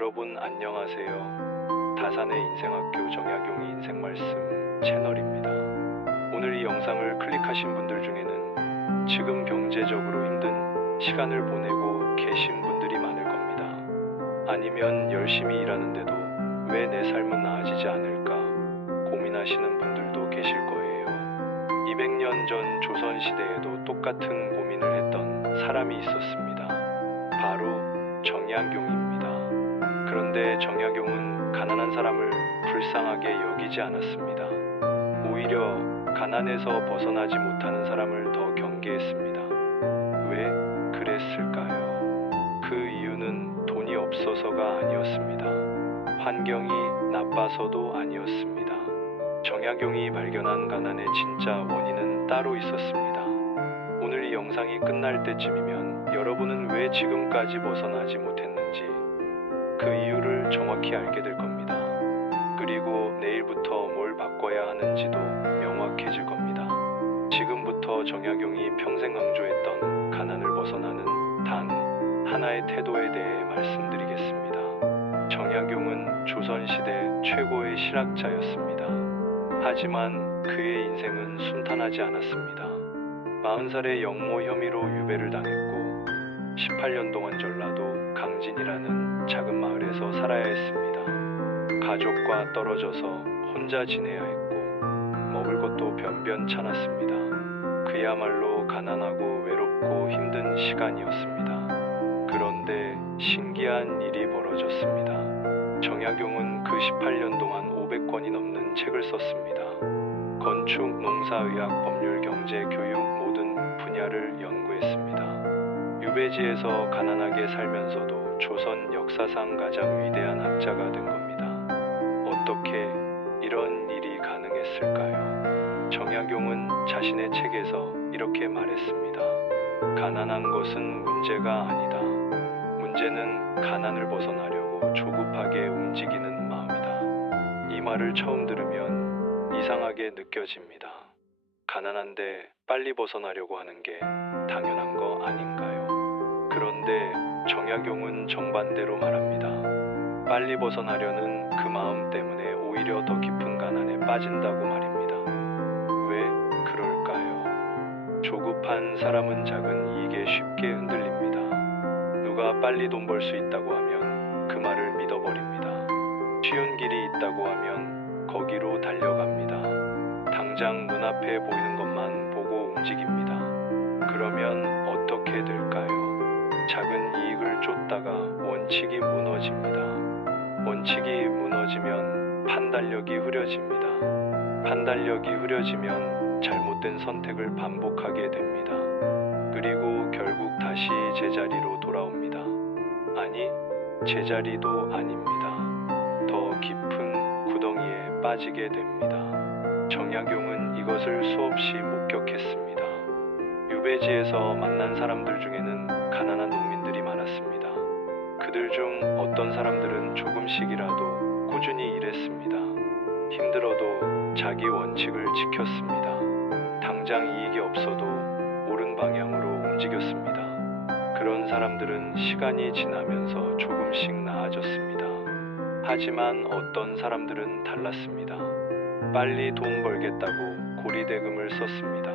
여러분 안녕하세요. 다산의 인생학교 정약용의 인생말씀 채널입니다. 오늘 이 영상을 클릭하신 분들 중에는 지금 경제적으로 힘든 시간을 보내고 계신 분들이 많을 겁니다. 아니면 열심히 일하는데도 왜 내 삶은 나아지지 않을까 고민하시는 분들도 계실 거예요. 200년 전 조선시대에도 똑같은 고민을 했던 사람이 있었습니다. 바로 정약용입니다. 그런데 정약용은 가난한 사람을 불쌍하게 여기지 않았습니다. 오히려 가난에서 벗어나지 못하는 사람을 더 경계했습니다. 왜 그랬을까요? 그 이유는 돈이 없어서가 아니었습니다. 환경이 나빠서도 아니었습니다. 정약용이 발견한 가난의 진짜 원인은 따로 있었습니다. 오늘 이 영상이 끝날 때쯤이면 여러분은 왜 지금까지 벗어나지 못했는지 그 이유를 정확히 알게 될 겁니다. 그리고 내일부터 뭘 바꿔야 하는지도 명확해질 겁니다. 지금부터 정약용이 평생 강조했던 가난을 벗어나는 단 하나의 태도에 대해 말씀드리겠습니다. 정약용은 조선시대 최고의 실학자였습니다. 하지만 그의 인생은 순탄하지 않았습니다. 40살의 영모 혐의로 유배를 당했고 18년 동안 전라도 강진이라는 작은 마을에서 살아야 했습니다. 가족과 떨어져서 혼자 지내야 했고 먹을 것도 변변찮았습니다. 그야말로 가난하고 외롭고 힘든 시간이었습니다. 그런데 신기한 일이 벌어졌습니다. 정약용은 그 18년 동안 500권이 넘는 책을 썼습니다. 건축, 농사의학, 법률, 경제, 교육 모든 분야를 연구했습니다. 유배지에서 가난하게 살면서도 조선 역사상 가장 위대한 학자가 된 겁니다. 어떻게 이런 일이 가능했을까요? 정약용은 자신의 책에서 이렇게 말했습니다. 가난한 것은 문제가 아니다. 문제는 가난을 벗어나려고 조급하게 움직이는 마음이다. 이 말을 처음 들으면 이상하게 느껴집니다. 가난한데 빨리 벗어나려고 하는 게 당연한 거 아닌가요? 그런데 정약용은 정반대로 말합니다. 빨리 벗어나려는 그 마음 때문에 오히려 더 깊은 가난에 빠진다고 말입니다. 왜 그럴까요? 조급한 사람은 작은 이익에 쉽게 흔들립니다. 누가 빨리 돈 벌 수 있다고 하면 그 말을 믿어버립니다. 쉬운 길이 있다고 하면 거기로 달려갑니다. 당장 눈앞에 보이는 것만 보고 움직입니다. 그러면 어떻게 될까요? 작은 이익을 쫓다가 원칙이 무너집니다. 원칙이 무너지면 판단력이 흐려집니다. 판단력이 흐려지면 잘못된 선택을 반복하게 됩니다. 그리고 결국 다시 제자리로 돌아옵니다. 아니, 제자리도 아닙니다. 더 깊은 구덩이에 빠지게 됩니다. 정약용은 이것을 수없이 목격했습니다. 유배지에서 만난 사람들 중에는 가난한 농민들이 많았습니다. 그들 중 어떤 사람들은 조금씩이라도 꾸준히 일했습니다. 힘들어도 자기 원칙을 지켰습니다. 당장 이익이 없어도 옳은 방향으로 움직였습니다. 그런 사람들은 시간이 지나면서 조금씩 나아졌습니다. 하지만 어떤 사람들은 달랐습니다. 빨리 돈 벌겠다고 고리대금을 썼습니다.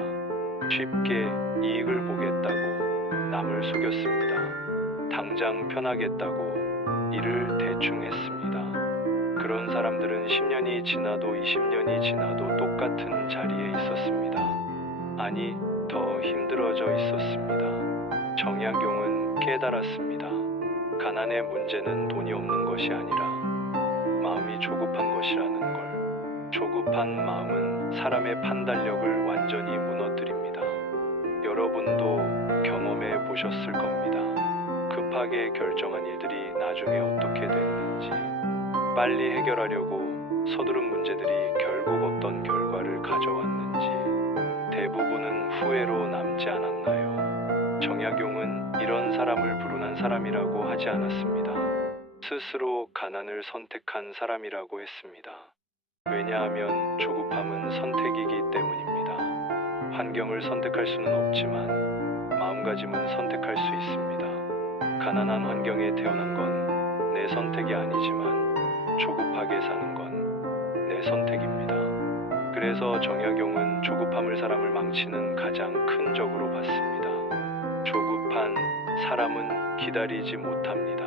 쉽게 이익을 보겠다고 남을 속였습니다. 당장 편하겠다고 일을 대충 했습니다. 그런 사람들은 10년이 지나도 20년이 지나도 똑같은 자리에 있었습니다. 아니, 더 힘들어져 있었습니다. 정약용은 깨달았습니다. 가난의 문제는 돈이 없는 것이 아니라 마음이 조급한 것이라는 걸. 조급한 마음은 사람의 판단력을 완전히 무너뜨립니다. 여러분도 경험해 보셨을 겁니다. 급하게 결정한 일들이 나중에 어떻게 됐는지, 빨리 해결하려고 서두른 문제들이 결국 어떤 결과를 가져왔는지 대부분은 후회로 남지 않았나요? 정약용은 이런 사람을 불운한 사람이라고 하지 않았습니다. 스스로 가난을 선택한 사람이라고 했습니다. 왜냐하면 조급함은 선택이기 때문입니다. 환경을 선택할 수는 없지만 마음가짐은 선택할 수 있습니다. 가난한 환경에 태어난 건 내 선택이 아니지만 조급하게 사는 건 내 선택입니다. 그래서 정약용은 조급함을 사람을 망치는 가장 큰 적으로 봤습니다. 조급한 사람은 기다리지 못합니다.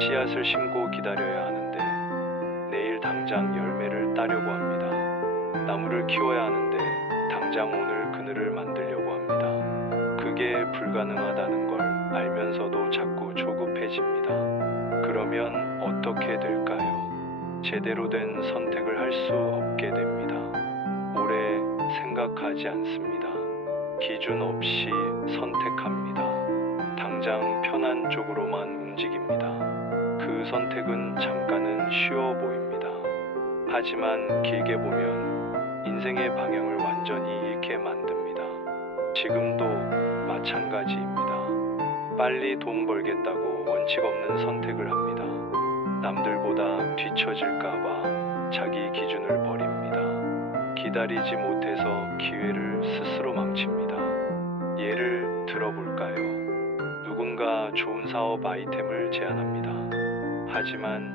씨앗을 심고 기다려야 하는데 내일 당장 열매를 따려고 합니다. 나무를 키워야 하는데 당장 오늘 그늘을 만들려고 합니다. 그게 불가능하다는 걸 알면서도 자꾸 조급해집니다. 그러면 어떻게 될까요? 제대로 된 선택을 할 수 없게 됩니다. 오래 생각하지 않습니다. 기준 없이 선택합니다. 당장 편한 쪽으로만 움직입니다. 그 선택은 잠깐은 쉬워 보입니다. 하지만 길게 보면 인생의 방향을 완전히 잃게 만듭니다. 지금도 마찬가지입니다. 빨리 돈 벌겠다고 원칙 없는 선택을 합니다. 남들보다 뒤처질까봐 자기 기준을 버립니다. 기다리지 못해서 기회를 스스로 망칩니다. 예를 들어볼까요? 누군가 좋은 사업 아이템을 제안합니다. 하지만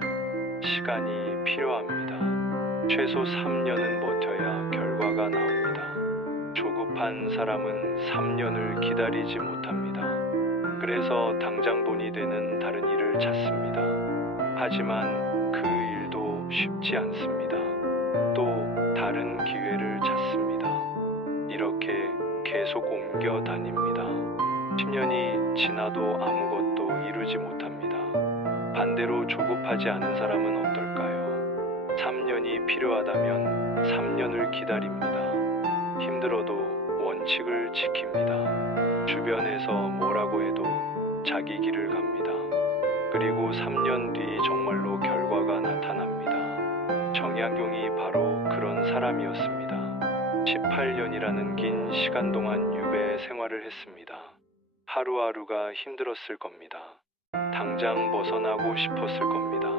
시간이 필요합니다. 최소 3년은 버텨야 결과가 나옵니다. 조급한 사람은 3년을 기다리지 못합니다. 그래서 당장 돈이 되는 다른 일을 찾습니다. 하지만 그 일도 쉽지 않습니다. 또 다른 기회를 찾습니다. 이렇게 계속 옮겨 다닙니다. 10년이 지나도 아무것도 이루지 못합니다. 반대로 조급하지 않은 사람은 어떨까요? 3년이 필요하다면 3년을 기다립니다. 힘들어도 원칙을 지킵니다. 주변에서 뭐라고 해도 자기 길을 갑니다. 그리고 3년 뒤 정말로 결과가 나타납니다. 정약용이 바로 그런 사람이었습니다. 18년이라는 긴 시간 동안 유배 생활을 했습니다. 하루하루가 힘들었을 겁니다. 당장 벗어나고 싶었을 겁니다.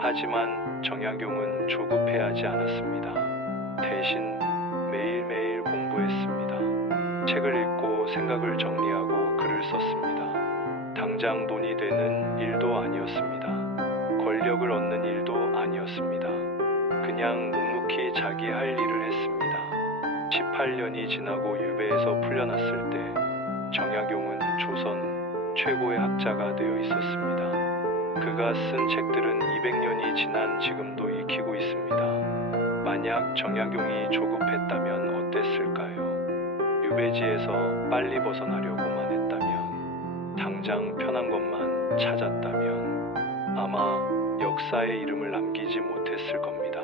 하지만 정약용은 조급해하지 않았습니다. 대신 매일매일 공부했습니다. 책을 읽고 생각을 정리하고 글을 썼습니다. 당장 돈이 되는 일도 아니었습니다. 권력을 얻는 일도 아니었습니다. 그냥 묵묵히 자기 할 일을 했습니다. 18년이 지나고 유배에서 풀려났을 때 정약용은 조선 최고의 학자가 되어 있었습니다. 그가 쓴 책들은 200년이 지난 지금도 읽히고 있습니다. 만약 정약용이 조급했다면 어땠을까요? 유배지에서 빨리 벗어나려고만 했다면, 당장 편한 것만 찾았다면 아마 역사에 이름을 남기지 못했을 겁니다.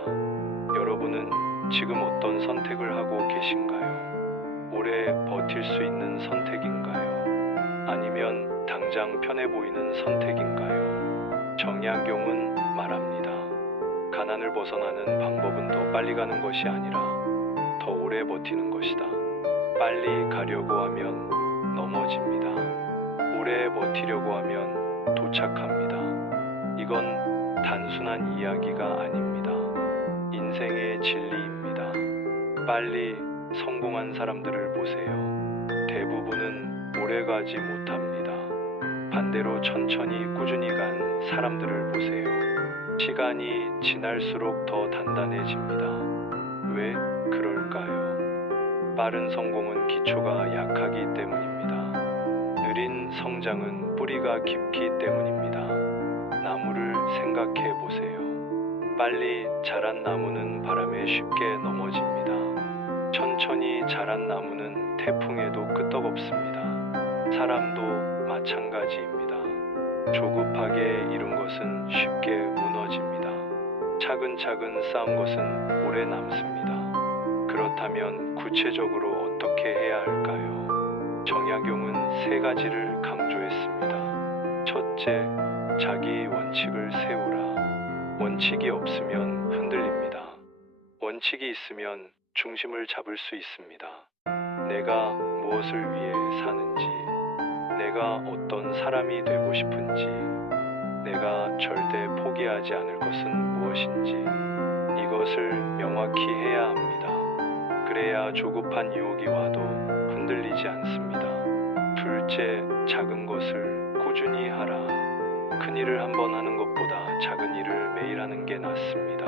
여러분은 지금 어떤 선택을 하고 계신가요? 오래 버틸 수 있는 선택인가요? 아니면 당장 편해 보이는 선택인가요? 정약용은 말합니다. 가난을 벗어나는 방법은 더 빨리 가는 것이 아니라 더 오래 버티는 것이다. 빨리 가려고 하면 넘어집니다. 오래 버티려고 하면 도착합니다. 이건 단순한 이야기가 아닙니다. 인생의 진리입니다. 빨리 성공한 사람들을 보세요. 대부분은 오래 가지 못합니다. 반대로 천천히 꾸준히 간 사람들을 보세요. 시간이 지날수록 더 단단해집니다. 왜 그럴까요? 빠른 성공은 기초가 약하기 때문입니다. 느린 성장은 뿌리가 깊기 때문입니다. 나무를 생각해 보세요. 빨리 자란 나무는 바람에 쉽게 넘어집니다. 천천히 자란 나무는 태풍에도 끄떡없습니다. 사람도 마찬가지입니다. 조급하게 이룬 것은 쉽게 무너집니다. 차근차근 쌓은 것은 오래 남습니다. 그렇다면 구체적으로 어떻게 해야 할까요? 정약용은 3가지를 강조했습니다. 첫째, 자기 원칙을 세우라. 원칙이 없으면 흔들립니다. 원칙이 있으면 중심을 잡을 수 있습니다. 내가 무엇을 위해 사는지, 내가 어떤 사람이 되고 싶은지, 내가 절대 포기하지 않을 것은 무엇인지, 이것을 명확히 해야 합니다. 그래야 조급한 유혹이 와도 흔들리지 않습니다. 둘째, 작은 것을 꾸준히 하라. 큰 일을 한 번 하는 것보다 작은 일을 매일 하는 게 낫습니다.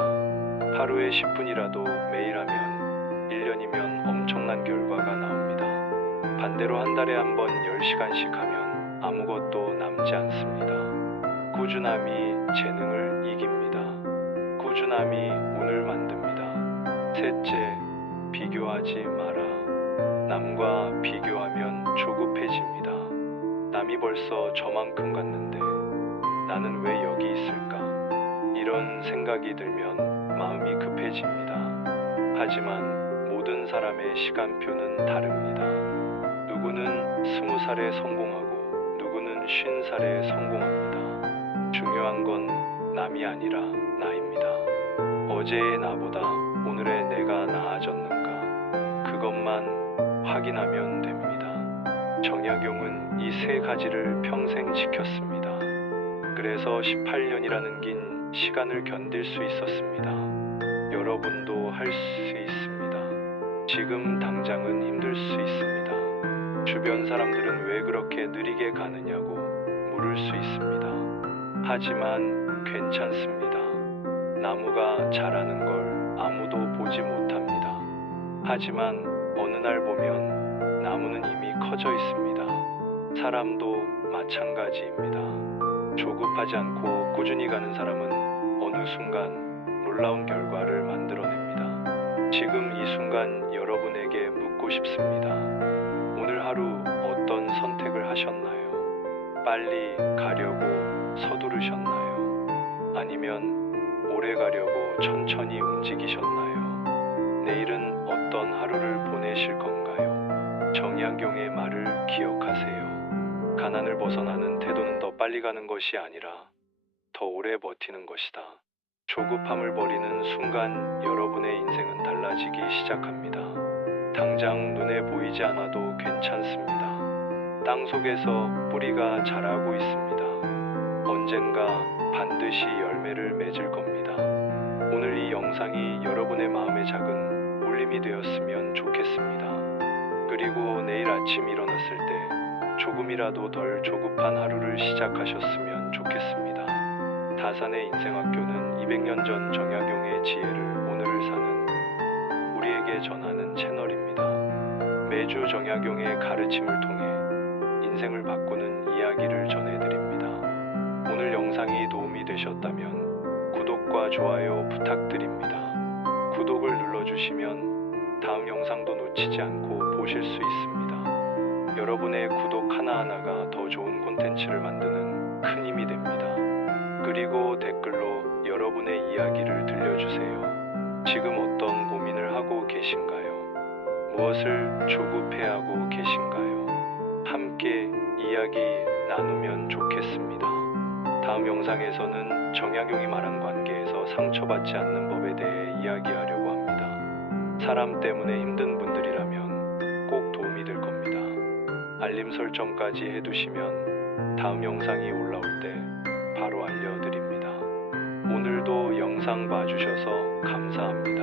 하루에 10분이라도 매일 하면 1년이면 엄청난 결과가 나옵니다. 반대로 한 달에 한 번 10시간씩 하면 아무것도 남지 않습니다. 꾸준함이 재능을 이깁니다. 꾸준함이 운을 만듭니다. 셋째, 비교하지 마라. 남과 비교하면 조급해집니다. 남이 벌써 저만큼 갔는데 나는 왜 여기 있을까? 이런 생각이 들면 마음이 급해집니다. 하지만 모든 사람의 시간표는 다릅니다. 누구는 20살에 성공하고 누구는 50살에 성공합니다. 중요한 건 남이 아니라 나입니다. 어제의 나보다 오늘의 내가 나아졌는가? 그것만 확인하면 됩니다. 정약용은 이 세 가지를 평생 지켰습니다. 그래서 18년이라는 긴 시간을 견딜 수 있었습니다. 여러분도 할 수 있습니다. 지금 당장은 힘들 수 있습니다. 주변 사람들은 왜 그렇게 느리게 가느냐고 물을 수 있습니다. 하지만 괜찮습니다. 나무가 자라는 걸 아무도 보지 못합니다. 하지만 어느 날 보면 나무는 이미 커져 있습니다. 사람도 마찬가지입니다. 조급하지 않고 꾸준히 가는 사람은 어느 순간 놀라운 결과를 만들어냅니다. 지금 이 순간 여러분에게 묻고 싶습니다. 오늘 하루 어떤 선택을 하셨나요? 빨리 가려고 서두르셨나요? 아니면 오래 가려고 천천히 움직이셨나요? 내일은 어떤 하루를 보내실 건가요? 정약용의 말을 기억하세요. 가난을 벗어나는 태도는 더 빨리 가는 것이 아니라 더 오래 버티는 것이다. 조급함을 버리는 순간 여러분의 인생은 달라지기 시작합니다. 당장 눈에 보이지 않아도 괜찮습니다. 땅 속에서 뿌리가 자라고 있습니다. 언젠가 반드시 열매를 맺을 겁니다. 오늘 이 영상이 여러분의 마음에 작은 울림이 되었으면 좋겠습니다. 그리고 내일 아침 일어났을 때 조금이라도 덜 조급한 하루를 시작하셨으면 좋겠습니다. 다산의 인생학교는 200년 전 정약용의 지혜를 오늘을 사는 우리에게 전하는 채널입니다. 매주 정약용의 가르침을 통해 인생을 바꾸는 이야기를 전해드립니다. 오늘 영상이 도움이 되셨다면 구독과 좋아요 부탁드립니다. 구독을 눌러주시면 다음 영상도 놓치지 않고 보실 수 있습니다. 여러분의 구독 하나하나가 더 좋은 콘텐츠를 만드는 큰 힘이 됩니다. 그리고 댓글로 여러분의 이야기를 들려주세요. 지금 어떤 고민을 하고 계신가요? 무엇을 조급해하고 계신가요? 함께 이야기 나누면 좋겠습니다. 다음 영상에서는 정약용이 말한 관계에서 상처받지 않는 법에 대해 이야기하려고 합니다. 사람 때문에 힘든 분들이라면 꼭 도움이 될 겁니다. 알림 설정까지 해두시면 다음 영상이 올라올 때 바로 알려드립니다. 오늘도 영상 봐주셔서 감사합니다.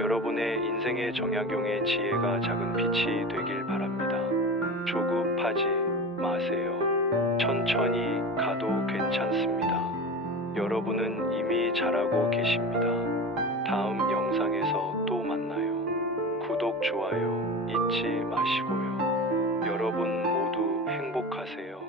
여러분의 인생의 정약용의 지혜가 작은 빛이 되길 바랍니다. 조급하지 마세요. 천천히 가도 괜찮습니다. 여러분은 이미 잘하고 계십니다. 다음 영상에서 또 만나요. 구독, 좋아요 잊지 마시고요. 여러분 모두 행복하세요.